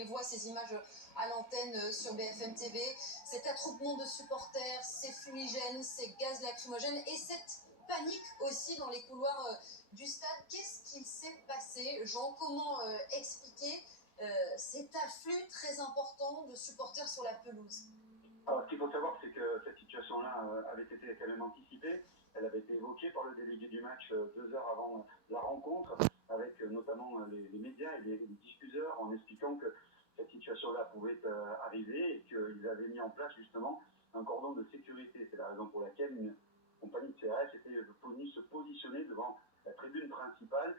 On voit ces images à l'antenne sur BFM TV, cet attroupement de supporters, ces fumigènes, ces gaz lacrymogènes et cette panique aussi dans les couloirs du stade. Qu'est-ce qu'il s'est passé, Jean? Comment expliquer cet afflux très important de supporters sur la pelouse? Alors, ce qu'il faut savoir, c'est que cette situation-là avait été quand même anticipée. Elle avait été évoquée par le délégué du match 2 heures avant la rencontre, avec notamment les médias et les diffuseurs, en expliquant que cette situation-là pouvait arriver et qu'ils avaient mis en place justement un cordon de sécurité. C'est la raison pour laquelle une compagnie de CRS était venue se positionner devant la tribune principale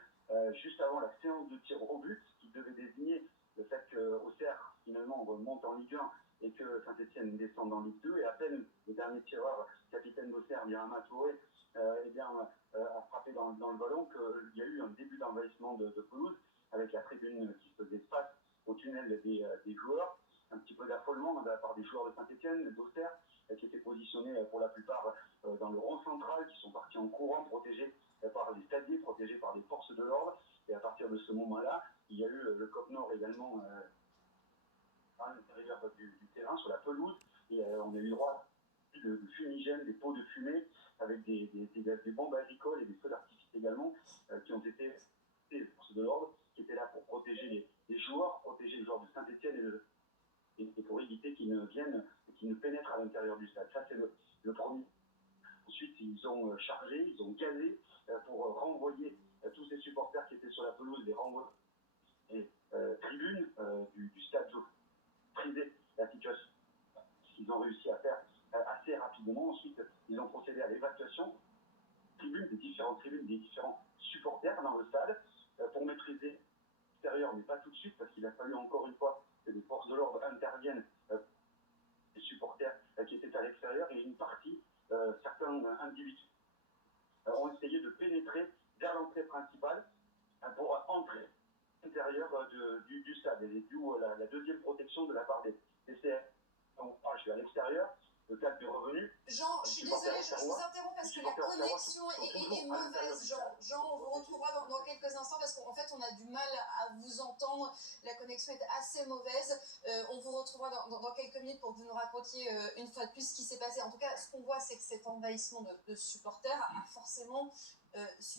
juste avant la séance de tir au but, qui devait désigner le fait qu'Auxerre finalement remonte en Ligue 1 et que Saint-Etienne descend en Ligue 2, et à peine le dernier tireur, capitaine d'Auxerre, Birama Touré, a frappé dans le ballon, qu'il y a eu un début d'envahissement de pelouse, avec la tribune qui se faisait face au tunnel des joueurs, un petit peu d'affolement de la part des joueurs de Saint-Etienne, d'Auxerre, qui étaient positionnés pour la plupart dans le rond central, qui sont partis en courant, protégés par les stadiers, protégés par les forces de l'ordre, et à partir de ce moment-là, il y a eu le COP Nord également à l'intérieur du terrain, sur la pelouse, et on a eu droit à de fumigènes, des pots de fumée, avec des bombes agricoles et des feux d'artifice également, qui ont été les forces de l'ordre, qui étaient là pour protéger les joueurs, protéger les joueurs de Saint-Etienne et pour éviter qu'ils ne viennent, qu'ils ne pénètrent à l'intérieur du stade. Ça, c'est le premier. Ensuite, ils ont chargé, ils ont gazé pour renvoyer tous ces supporters qui étaient sur la pelouse, les renvoyer les tribunes du stade privé. La situation qu'ils ont réussi à faire assez rapidement. Ensuite, ils ont procédé à l'évacuation des différentes tribunes, des différents supporters dans le stade pour maîtriser l'extérieur, mais pas tout de suite, parce qu'il a fallu encore une fois que les forces de l'ordre interviennent, les supporters qui étaient à l'extérieur, et une partie, certains individus ont essayé de pénétrer vers l'entrée principale pour entrer à l'intérieur du stade, et d'où la deuxième protection de la part des CR. Donc, je suis à l'extérieur, le cadre est revenu. Jean, je suis désolée, je vous interromps parce que la connexion est mauvaise, Jean. Jean, on vous retrouvera dans quelques instants parce qu'en fait, on a du mal à vous entendre. La connexion est assez mauvaise. On vous retrouvera dans quelques minutes pour que vous nous racontiez une fois de plus ce qui s'est passé. En tout cas, ce qu'on voit, c'est que cet envahissement de supporters a forcément suscité